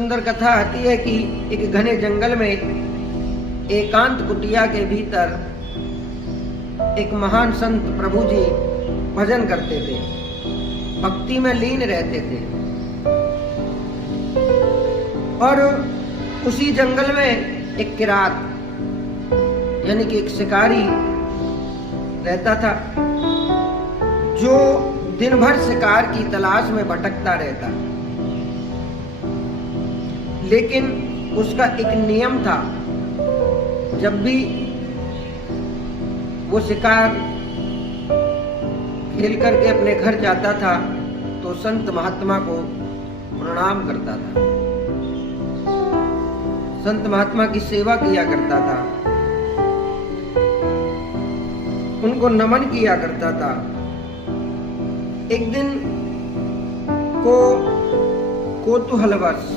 सुंदर कथा आती है कि एक घने जंगल में एकांत कुटिया के भीतर एक महान संत प्रभु जी भजन करते थे, भक्ति में लीन रहते थे। और उसी जंगल में एक किरात यानी कि एक शिकारी रहता था, जो दिन भर शिकार की तलाश में भटकता रहता। लेकिन उसका एक नियम था, जब भी वो शिकार खेल करके अपने घर जाता था तो संत महात्मा को प्रणाम करता था, संत महात्मा की सेवा किया करता था, उनको नमन किया करता था। एक दिन कौतूहलवश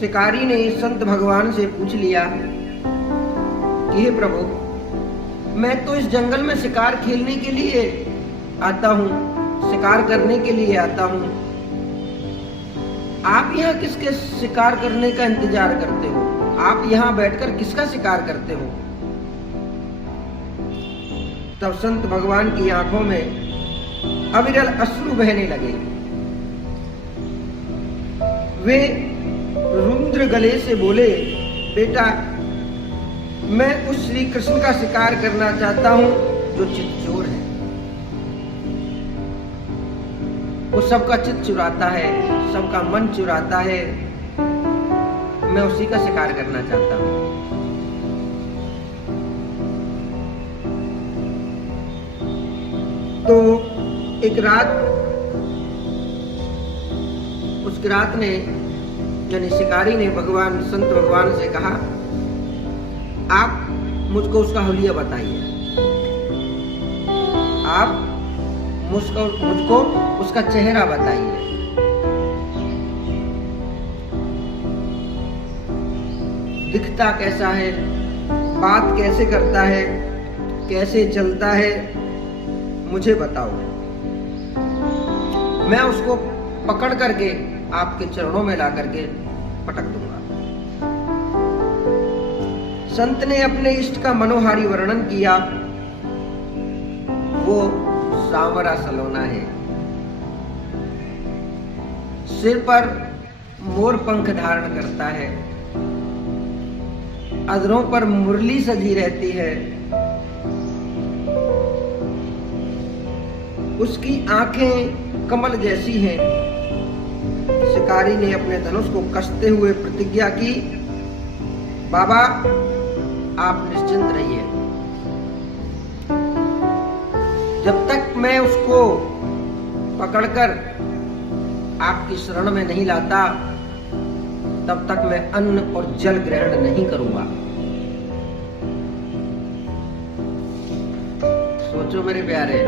शिकारी ने संत भगवान से पूछ लिया कि हे प्रभु, मैं तो इस जंगल में शिकार खेलने के लिए आता हूँ, शिकार करने के लिए आता हूँ, आप यहाँ किसके शिकार करने का इंतजार करते हो? आप यहाँ बैठकर किसका शिकार करते हो? तब संत भगवान की आंखों में अविरल अश्रु बहने लगे। वे रुद्र गले से बोले, बेटा, मैं उस श्री कृष्ण का शिकार करना चाहता हूं जो चित्तचोर है, वो सबका चित्त चुराता है, सबका मन चुराता है, मैं उसी का शिकार करना चाहता हूं। तो एक रात उस किरात ने यानी शिकारी ने संत भगवान से कहा, आप मुझको उसका हुलिया बताइए, आप मुझको उसका चेहरा बताइए। दिखता कैसा है, बात कैसे करता है, कैसे चलता है, मुझे बताओ, मैं उसको पकड़ करके आपके चरणों में ला करके पटक दूंगा। संत ने अपने इष्ट का मनोहारी वर्णन किया। वो सांवरा सलोना है, सिर पर मोर पंख धारण करता है, अधरों पर मुरली सजी रहती है, उसकी आंखें कमल जैसी हैं। शिकारी ने अपने धनुष को कसते हुए प्रतिज्ञा की, बाबा आप निश्चिंत रहिए, जब तक मैं उसको पकड़कर आपकी शरण में नहीं लाता, तब तक मैं अन्न और जल ग्रहण नहीं करूंगा। सोचो मेरे प्यारे,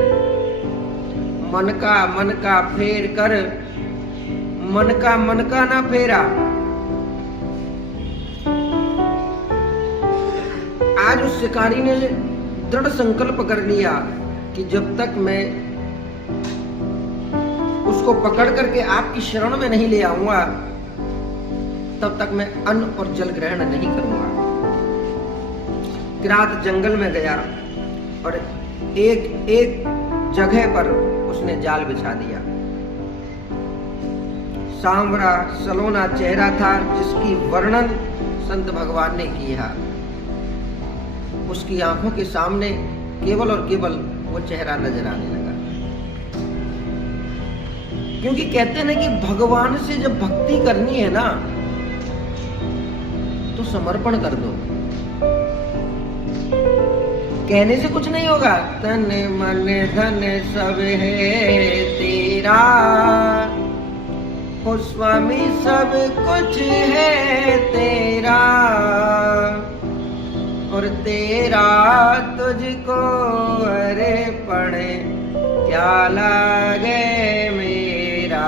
मन का फेर कर, मन का ना फेरा। आज उस शिकारी ने दृढ़ संकल्प कर लिया कि जब तक मैं उसको पकड़ करके आपकी शरण में नहीं ले आऊंगा, तब तक मैं अन्न और जल ग्रहण नहीं करूंगा। किरात जंगल में गया और एक जगह पर उसने जाल बिछा दिया। सांवरा सलोना चेहरा था, जिसकी वर्णन संत भगवान ने किया। उसकी आंखों के सामने केवल और केवल वो चेहरा नजर आने लगा। क्योंकि कहते हैं ना कि भगवान से जब भक्ति करनी है ना, तो समर्पण कर दो, कहने से कुछ नहीं होगा। तन मन धन सब है तेरा, हो स्वामी सब कुछ है तेरा, और तेरा तुझको अरे पड़े क्या लागे मेरा।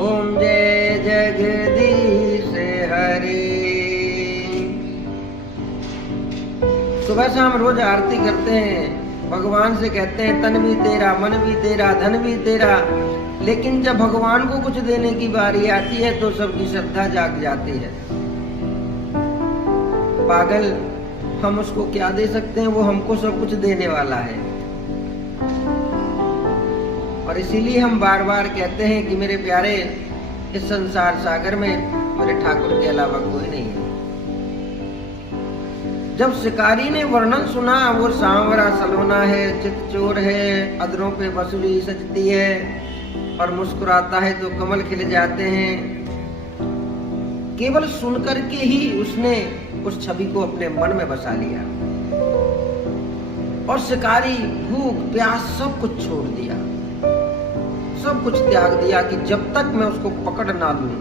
ओम जय जगदीश हरि। सुबह शाम रोज आरती करते हैं, भगवान से कहते हैं तन भी तेरा, मन भी तेरा, धन भी तेरा, लेकिन जब भगवान को कुछ देने की बारी आती है तो सबकी श्रद्धा जाग जाती है। पागल, हम उसको क्या दे सकते हैं, वो हमको सब कुछ देने वाला है। और इसीलिए हम बार बार कहते हैं कि मेरे प्यारे, इस संसार सागर में मेरे ठाकुर के अलावा कोई नहीं है। जब शिकारी ने वर्णन सुना, वो सांवरा सलोना है, चितचोर है, अधरों पे बसुली सजती है और मुस्कुराता है तो कमल खिल जाते हैं, केवल सुनकर के ही उसने उस छवि को अपने मन में बसा लिया। और शिकारी भूख प्यास सब कुछ छोड़ दिया, सब कुछ त्याग दिया कि जब तक मैं उसको पकड़ ना लूं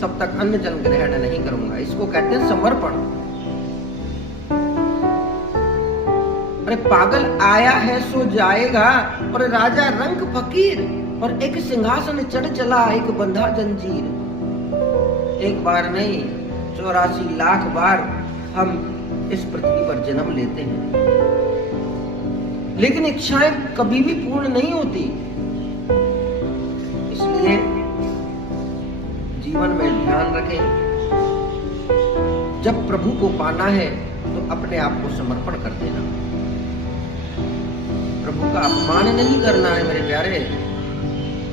तब तक अन्न जल ग्रहण नहीं करूंगा। इसको कहते हैं समर्पण। अरे पागल, आया है सो जाएगा, और राजा रंग फकीर, और एक सिंहासन चढ़ चला, एक बंधा जंजीर। एक बार नहीं, 84 लाख बार हम इस पृथ्वी पर जन्म लेते हैं, लेकिन इच्छाएं कभी भी पूर्ण नहीं होती। इसलिए जीवन में ध्यान रखें, जब प्रभु को पाना है तो अपने आप को समर्पण कर देना। प्रभु का अपमान नहीं करना है मेरे प्यारे,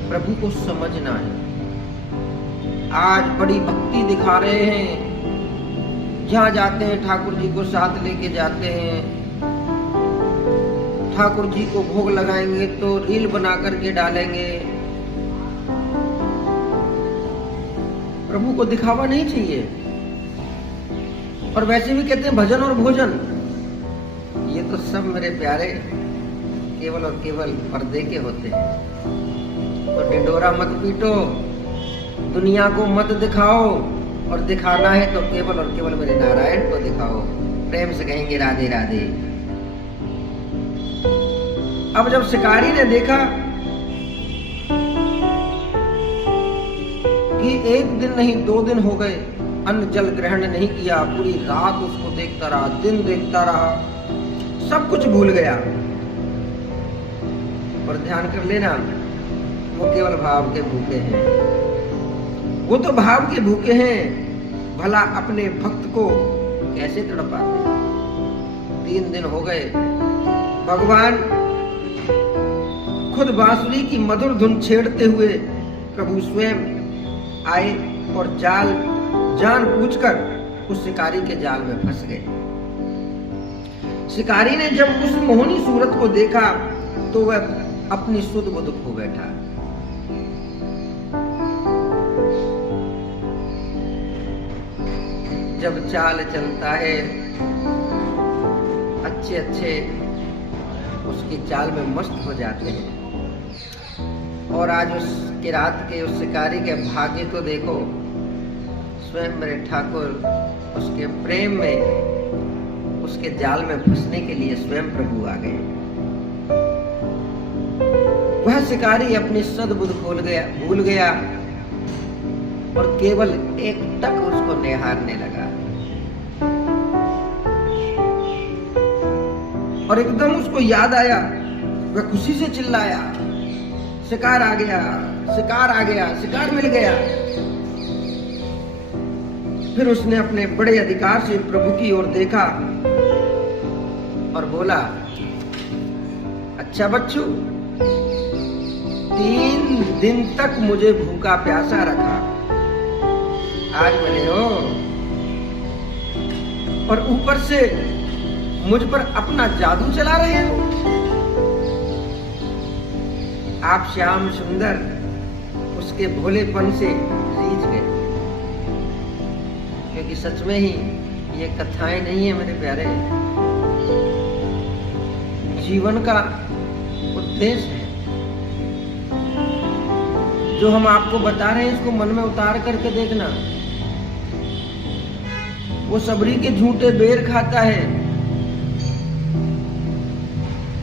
प्रभु को समझना है। आज बड़ी भक्ति दिखा रहे हैं, जहां जाते हैं ठाकुर जी को साथ लेके जाते हैं, ठाकुर जी को भोग लगाएंगे तो रील बना करके डालेंगे। प्रभु को दिखावा नहीं चाहिए। और वैसे भी कहते हैं भजन और भोजन, ये तो सब मेरे प्यारे केवल और केवल पर्दे के होते हैं। तो ढिंढोरा मत पीटो, दुनिया को मत दिखाओ, और दिखाना है तो केवल और केवल मेरे नारायण को दिखाओ। प्रेम से कहेंगे राधे राधे। अब जब शिकारी ने देखा कि एक दिन नहीं 2 दिन हो गए, अन्न जल ग्रहण नहीं किया, पूरी रात उसको देखता रहा, दिन देखता रहा, सब कुछ भूल गया। और ध्यान कर लेना, वो केवल भाव के भूखे हैं। वो तो भाव के भूखे हैं, भला अपने भक्त को कैसे तड़पाते। 3 दिन हो गए, भगवान खुद बांसुरी की मधुर धुन छेड़ते हुए प्रभु स्वयं आए और जाल जान पूछकर उस शिकारी के जाल में फंस गए। शिकारी ने जब उस मोहनी सूरत को देखा तो वह अपनी सुध बुध खो बैठा। जब चाल चलता है, अच्छे अच्छे उसकी चाल में मस्त हो जाते हैं। और आज उसके रात के उस शिकारी के भाग्य को देखो, स्वयं मेरे ठाकुर उसके प्रेम में, उसके जाल में फंसने के लिए स्वयं प्रभु आ गए। वह शिकारी अपनी सद्बुद्ध भूल गया और केवल एक टक उसको निहारने लगा। और एकदम उसको याद आया, वह खुशी से चिल्लाया, शिकार आ गया, शिकार आ गया, शिकार मिल गया। फिर उसने अपने बड़े अधिकार से प्रभु की ओर देखा और बोला, अच्छा बच्चू, 3 दिन तक मुझे भूखा प्यासा रखा, आज मिले हो, और ऊपर से मुझ पर अपना जादू चला रहे हो। आप श्याम सुंदर उसके भोलेपन से रीझ गए, क्योंकि सच में ही ये कथाएं नहीं है मेरे प्यारे, जीवन का उद्देश्य है। जो हम आपको बता रहे हैं इसको मन में उतार करके देखना। वो सबरी के झूठे बेर खाता है,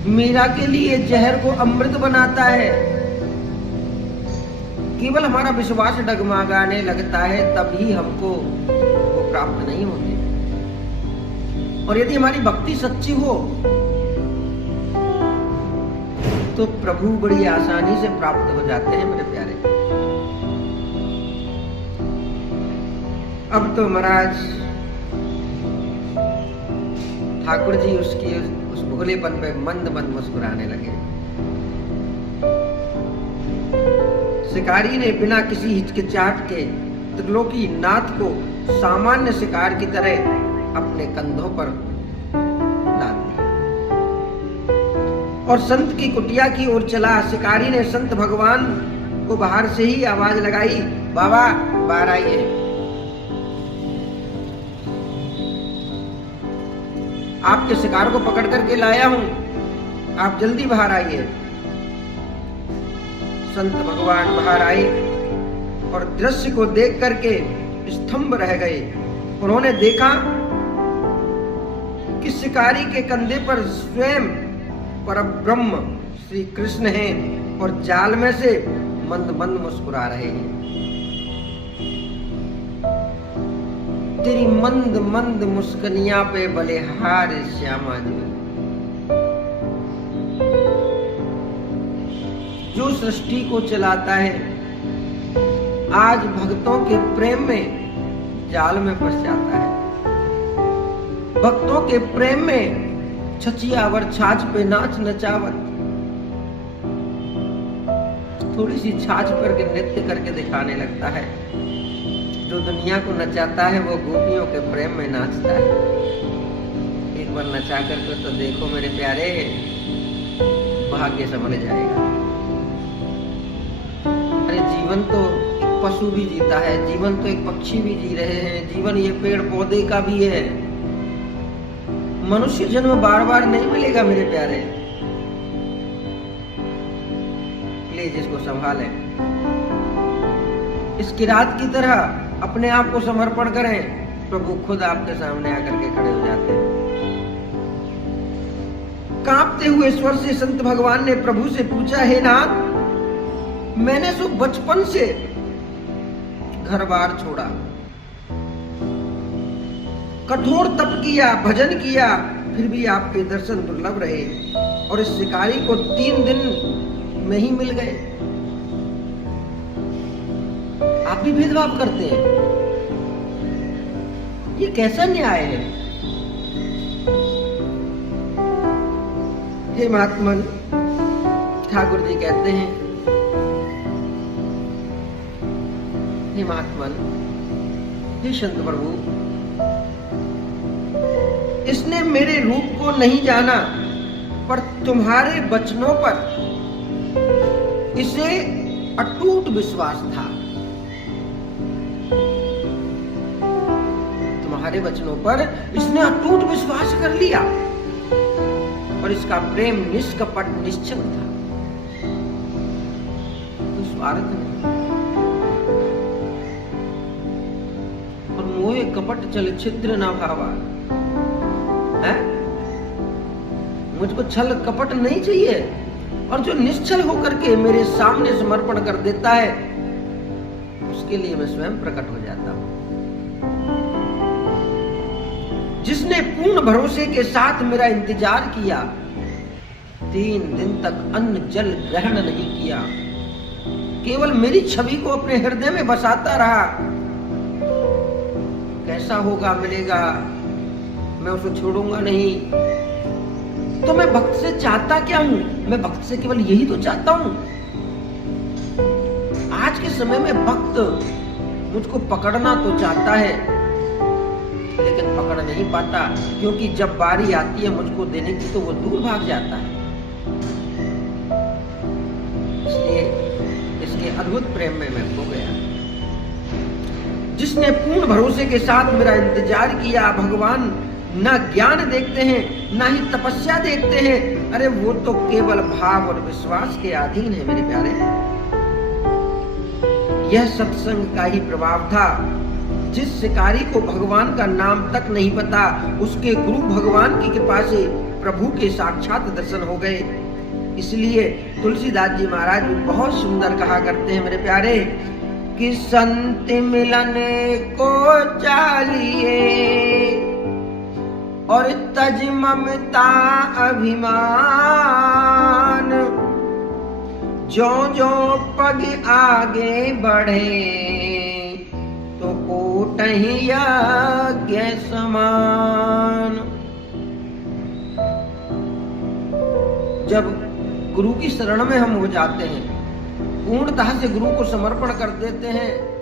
मीरा के लिए जहर को अमृत बनाता है। केवल हमारा विश्वास डगमगाने लगता है तभी हमको वो प्राप्त नहीं होते। और यदि हमारी भक्ति सच्ची हो तो प्रभु बड़ी आसानी से प्राप्त हो जाते हैं मेरे प्यारे। अब तो महाराज ठाकुर जी उस भोलेपन पे मंद मंद मुस्कुराने लगे। शिकारी ने बिना किसी हिचकिचाहट के त्रिलोकी नाथ को सामान्य शिकार की तरह अपने कंधों पर लाद दिया और संत की कुटिया की ओर चला। शिकारी ने संत भगवान को बाहर से ही आवाज लगाई, बाबा बाहर आइए। आपके शिकार को पकड़ करके लाया हूं, आप जल्दी बाहर आइए। संत भगवान बाहर आए और दृश्य को देख करके स्तंभ रह गए। उन्होंने देखा कि शिकारी के कंधे पर स्वयं परब्रह्म श्री कृष्ण हैं और जाल में से मंद मंद मुस्कुरा रहे हैं। तेरी मंद मंद मुस्कनिया पे बलिहार श्यामा जो सृष्टि को चलाता है, आज भक्तों के प्रेम में जाल में फंस जाता है। भक्तों के प्रेम में छचियावर छाछ पे नाच नचावत, थोड़ी सी छाछ पर के नृत्य करके दिखाने लगता है। जो दुनिया को नचाता है वो गोपियों के प्रेम में नाचता है। एक बार नचा करके तो देखो मेरे प्यारे, भाग्य संभल जाएगा। अरे जीवन तो एक पशु भी जीता है, जीवन तो एक पक्षी भी जी रहे हैं, जीवन ये पेड़ पौधे का भी है। मनुष्य जन्म बार बार नहीं मिलेगा मेरे प्यारे, प्लीज इसको संभालें। इस किरात की तरह अपने आप को समर्पण करें, प्रभु खुद आपके सामने आकर के खड़े हो जाते हैं। कांपते हुए स्वर से संत भगवान ने प्रभु से पूछा, हे नाथ, मैंने तो बचपन से घर बार छोड़ा, कठोर तप किया, भजन किया, फिर भी आपके दर्शन दुर्लभ रहे और इस शिकारी को 3 दिन में ही मिल गए। आप भी भेदभाव करते हैं, ये कैसा न्याय है? हे महात्मन, ठाकुर जी कहते हैं, हे महात्मन, हे संत प्रभु, इसने मेरे रूप को नहीं जाना, पर तुम्हारे वचनों पर इसे अटूट विश्वास था। तुम्हारे वचनों पर इसने अटूट विश्वास कर लिया और इसका प्रेम निष्कपट निश्चल था, तो स्वार्थ नहीं। और मोह कपट चल छिद्र ना भावा है, मुझको छल कपट नहीं चाहिए। और जो निश्चल होकर के मेरे सामने समर्पण कर देता है, उसके लिए मैं स्वयं प्रकट हो जाता हूं। जिसने पूर्ण भरोसे के साथ मेरा इंतजार किया, 3 दिन तक अन्न जल ग्रहण नहीं किया, केवल मेरी छवि को अपने हृदय में बसाता रहा, कैसा होगा मिलेगा, मैं उसे छोड़ूंगा नहीं। तो मैं भक्त से चाहता क्या हूं? मैं भक्त से केवल यही तो चाहता हूं। आज के समय में भक्त मुझको पकड़ना तो चाहता है, लेकिन पकड़ नहीं पाता, क्योंकि जब बारी आती है मुझको देने की तो वो दूर भाग जाता है। इसलिए इसके अद्भुत प्रेम में मैं खो गया। जिसने पूर्ण भरोसे के साथ मेरा इंतजार किया, भगवान ना ज्ञान देखते हैं ना ही तपस्या देखते हैं, अरे वो तो केवल भाव और विश्वास के अधीन है मेरे प्यारे। यह सत्संग का ही प्रभाव था। जिस शिकारी को भगवान का नाम तक नहीं पता, उसके गुरु भगवान की कृपा से प्रभु के साक्षात दर्शन हो गए। इसलिए तुलसीदास जी महाराज भी बहुत सुंदर कहा करते हैं मेरे प्यारे, कि संत मिलन को चालिए और तज ममता अभिमान, जो जो पग आगे बढ़े तो कोटहि यज्ञ समान। जब गुरु की शरण में हम हो जाते हैं, पूर्णतः से गुरु को समर्पण कर देते हैं,